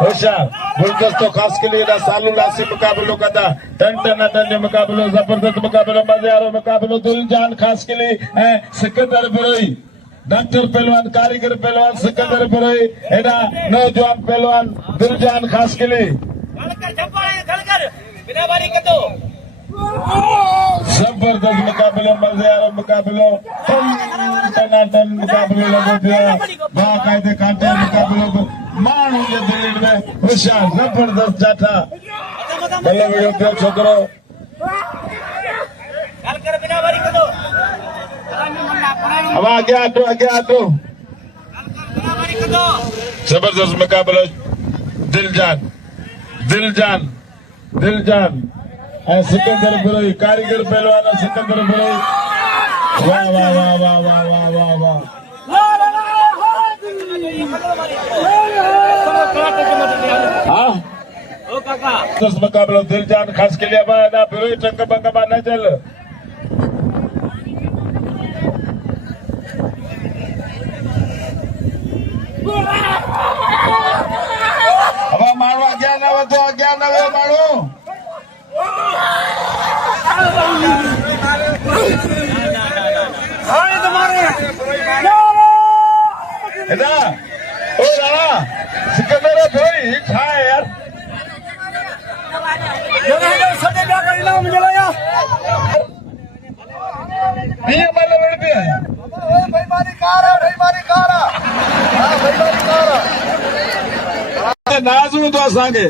होशियार गुलदस्तों खास के लिए सालू लासी मुकाबलों का था टन मुकाबलों जबरदस्त मुकाबलों मजेदार मुकाबलों दिलजान खास के लिए सिकंदर बिरोई डॉक्टर पहलवान कारीगर पहलवान सिकंदर बिरोई एना नौजवान पहलवान दिलजान खास के लिए जबरदस्त मुकाबलों मजेदार मुकाबलों टन मुकाबलों लगो बाकायदे कांटे मुकाबलों माण्हू जे दिल में होशियार जबरदस्त जाठा भले विडियो पियो छोकरो अब आगे आटो जबरदस्त मुकाबलो दिलजान सिकंदर बिरोई कारीगर पहलवान सिकंदर बिरोई वाह वाह वाह वाह वाह वाह वाह वाह दस मुकाबलों दिलजान खास के लिए ना बिरोई टंग बंगा न चल अब माण्हू अॻियां न वधो माण्हू सिकंदर बिरोई छा है यार नाज़ हूंदो असांखे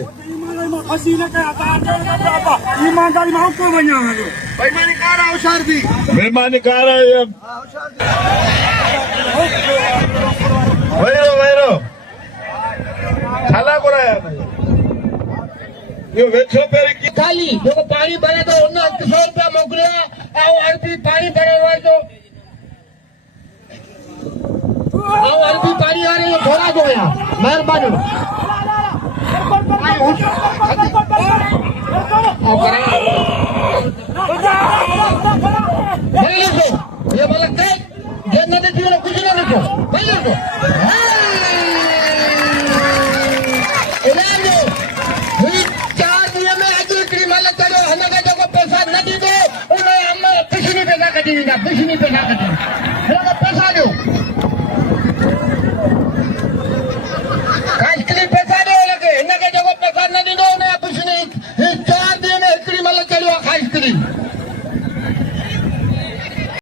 बेईमानी कार वैरो छाला घुराया इहो वेठो पहिरीं खाली जेको पाणी भरे थो हुन 100 रुपया मोकिलियो ऐं अरबी पाणी भरण वारो अरबी पाणी वारे थोरा जो आहियां महिरबानी ये बोला कुछ न ॾिठो